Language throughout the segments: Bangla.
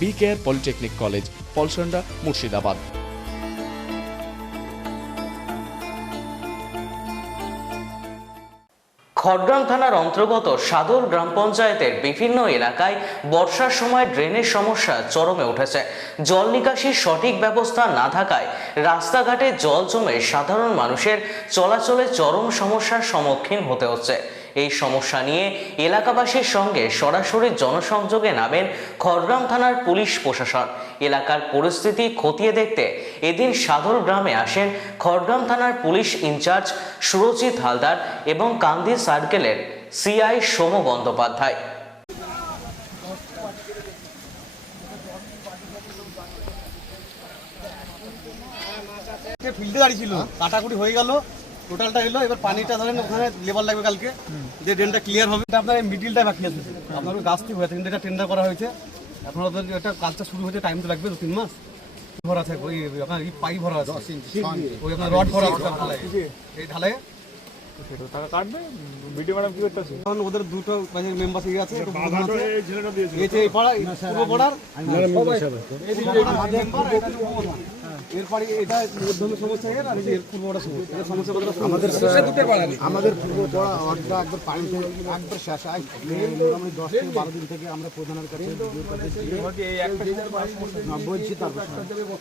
B Care Polytechnic College, Palsanda, Murshidabad. Khargram থানার অন্তর্গত সাদর গ্রাম পঞ্চায়েতের বিভিন্ন এলাকায় বর্ষার সময় ড্রেনের সমস্যা চরমে উঠেছে। জল নিকাশির সঠিক ব্যবস্থা না থাকায় রাস্তাঘাটে জল জমে সাধারণ মানুষের চলাচলে চরম সমস্যার সম্মুখীন হতে হচ্ছে। এই সমস্যা নিয়ে এলাকাবাসীর সঙ্গে সরাসরি জনসংযোগে নামেন খড়গ্রাম থানার পুলিশ প্রশাসন। এলাকার পরিস্থিতি খতিয়ে দেখতে এদিন সাদর গ্রামে আসেন খড়গ্রাম থানার পুলিশ ইনচার্জ সুরজিৎ হালদার এবং কান্দি সার্কেলের সিআই সোম বন্দ্যোপাধ্যায়। ফিল্ডে দাঁড়িয়ে ছিল, কাটাকুটি হয়ে গেল, টোটালটা এলো। এবার পানিটা ধরেন ওখানে লেবার লাগবে কালকে, যে ড্রেনটা ক্লিয়ার হবে। আপনার এই মিডিলটা বাকি আছে, আপনার গাছ ঠিক হয়েছে, কিন্তু এটা টেন্ডার করা হয়েছে। এখন এটা কাজটা শুরু হয়েছে, টাইম তো লাগবে 2-3 মাস। ভরা আছে ওই আপনার পাইপ ভরা আছে, ওই আপনার রড ভরা আছে এই ঢালাই। টাকা কাটবে ভিডিও ম্যাডাম কি করতেছে? ওদের দুটো মেম্বার আছে, এই পাড়া পূর্ব পাড়ার এরপরে এটা মধ্যম সমস্যা হয়ে গেল, আর এর পূর্ব পাড়া সমস্যা আমাদের পূর্ব পাড়া অর্ধটা একবার পানি একবার শেষ হয়। মোটামুটি 10 থেকে 12 দিন থেকে আমরা প্রধানের কাছে বলছি।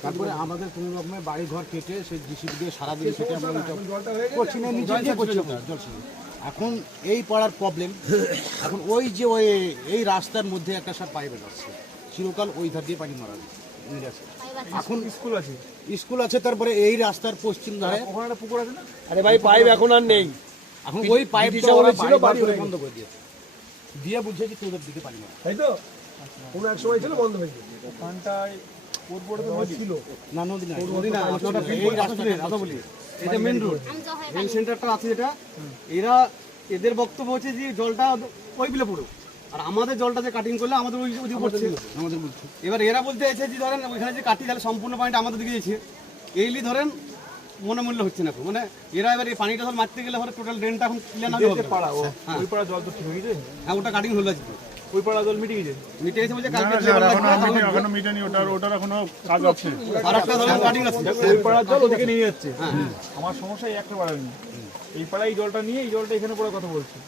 তারপরে আমাদের কোনো রকমের বাড়ি ঘর কেটে সেই জিসিবি দিয়ে সারাদিন কেটে আমরা করছি না, নিচে দিয়ে করছি জল। এখন এই পাড়ার প্রবলেম, এখন ওই যে ওই এই রাস্তার মধ্যে একটা সব পাইপ আসছে, চিরকাল ওই ধার দিয়ে পানি মারা যাচ্ছে। এখন স্কুল আছে, তারপরে এই রাস্তার পশ্চিম ধারে ওখানে একটা পুকুর আছে না? আরে ভাই পাইপ এখন আর নেই। এখন ওই পাইপ ছিল বন্ধ করে দিয়ে বুঝেছি তোদের দিকে পানি মারা, তাই তো কোনো এক সময় ছিল বন্ধ হয়ে গেছে। ওখানটায় পুরোটা তো ছিল না, নদী না, এই রাস্তাটা বলি, এটা মেন রোড, মেন সেন্টারটা আছে যেটা। এরা এদের বক্তব্য হচ্ছে যে জলটা ওই বিলে পড়ো, আর আমাদের জলটা যে কাটিং করলে আমাদের ওই দিকে পড়ছে আমাদের বলছে। এবার এরা বলতে চাইছে যে ধরেন ওইখানে যে কাটি তাহলে সম্পূর্ণ পানিটা আমাদের দিকে যাচ্ছে, এইলি ধরেন মনোমূল্য হচ্ছে না। মানে এরা এবার এই পানিটা ধর মারতে গেলে ধরে টোটাল ড্রেনটা এখন ক্লিয়ার না হবে। পাড়া ওই পাড়া জল তো ঠিক হয়ে গেছে। হ্যাঁ, ওটা কাটিং হলো আজকে, ওই পাড়া জল মিটে গেছে। মিটে গেছে বলছে কালকে এখনো মিটেনি, ওটার এখনো কাজ আছে। আর একটা ধরেন কাটিং আছে, ওই পাড়ার জল ওদিকে নিয়ে যাচ্ছে। আমার সমস্যা এই একটা পাড়া নেই, এই পাড়ায় এই জলটা নিয়ে এই জলটা এখানে পড়ে কথা বলছি।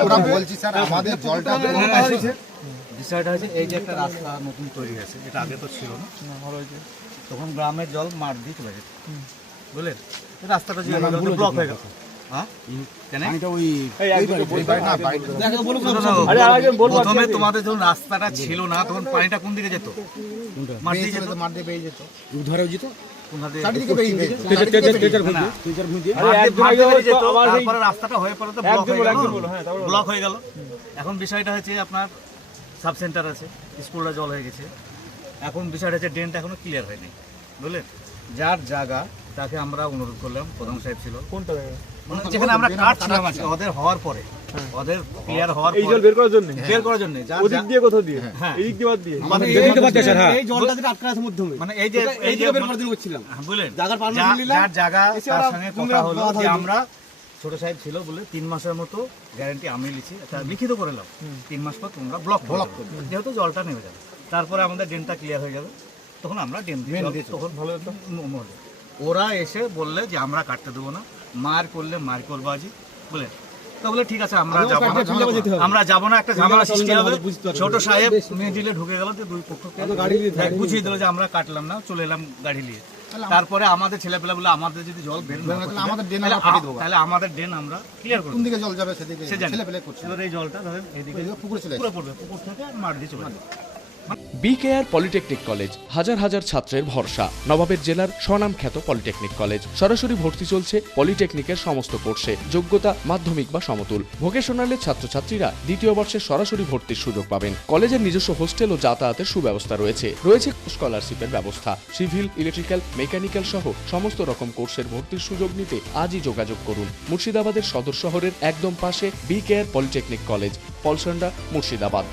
আমরা বলছি স্যার আমাদের জলটা বিষয়টা হচ্ছে এই যে একটা রাস্তা নতুন তৈরি হয়েছে, এটা আগে তো ছিল না, তখন গ্রামের জল মাঠ দিয়ে চলে যেত, বুঝলেন? রাস্তাটা যে ব্লক হয়ে গেছে। প্রথমে তোমাদের যখন রাস্তাটা ছিল না তখন পানিটা কোন দিকে যেত? মাঠ দিয়ে যেত, মাঠ দিয়ে বেরিয়ে যেত, ধরেও যেত, রাস্তাটা হয়ে পড়ে তো ব্লক হয়ে গেল। এখন বিষয়টা হচ্ছে আপনার সাব সেন্টার আছে, স্কুলটা জল হয়ে গেছে। এখন বিষয়টা হচ্ছে ড্রেনটা এখনো ক্লিয়ার হয়নি, বুঝলেন? যার জায়গা তাকে আমরা অনুরোধ করলাম, প্রধান সাহেব ছিল কোনটা মানে যেখানে আমরা কাটছিলাম ওদের হওয়ার পরে, ওদের ক্লিয়ার হওয়ার এই জল বের করার জন্য, ওদিক দিয়ে কোথাও দিয়ে, এই দিক দিয়ে বাদ দিয়ে, মানে এই জলটা যেটা আটকে আছে মধ্যমে, মানে এই যে বের করার জন্য করছিলাম, বুঝলেন? জায়গার পারমিশন নিলাম, যার জায়গা তার সঙ্গে কথা হলো যে আমরা ছোট সাহেব ছিল বলে 3 মাসের মতো গ্যারান্টি আমি লিখি, এটা লিখিত করে নাও, 3 মাস পর তোমরা ব্লক করবে, যেহেতু জলটা নেমে যাবে। তারপরে আমাদের ড্রেনটা ক্লিয়ার হয়ে যাবে, তখন আমরা ড্রেন দিয়ে তখন ভালো একদম। ওরা এসে বললে যে আমরা কাটতে দেবো না, মার করলে মার করবো আজই, বলে তো বলে ঠিক আছে আমরা যাবো না, একটা ঝামেলা সৃষ্টি হবে। ছোট সাহেব মিডিলে ঢুকে গেল, যে দুই পক্ষকে বুঝিয়ে দিল যে আমরা কাটলাম না, চলে এলাম গাড়ি নিয়ে। তারপরে আমাদের ছেলেপেলা বলে আমাদের যদি জল বের না তাহলে আমাদের ড্রেন আমরা ক্লিয়ার করব, কোন দিকে জল যাবে সেদিকে ছেলেপেলা করছে। এবার এই জলটা ধরেন এইদিকে পুকুরে চলে পড়বে, পুকুর থেকে মাঠ দিয়ে চলে যাবে। বি কেয়ার পলিটেকনিক কলেজ, হাজার হাজার ছাত্রের ভরসা। নবাবের জেলার স্বনামখ্যাত পলিটেকনিক কলেজ। সরাসরি ভর্তি চলছে পলিটেকনিকের সমস্ত কোর্সে। যোগ্যতা মাধ্যমিক বা সমতুল। ভোকেশনালের ছাত্রছাত্রীরা দ্বিতীয় বর্ষে সরাসরি ভর্তির সুযোগ পাবেন। কলেজের নিজস্ব হোস্টেল ও যাতায়াতের সুব্যবস্থা রয়েছে। স্কলারশিপের ব্যবস্থা। সিভিল, ইলেকট্রিক্যাল, মেকানিক্যাল সহ সমস্ত রকম কোর্সের ভর্তির সুযোগ নিতে আজই যোগাযোগ করুন। মুর্শিদাবাদের সদর শহরের একদম পাশে B Care Polytechnic College, Palsanda, Murshidabad.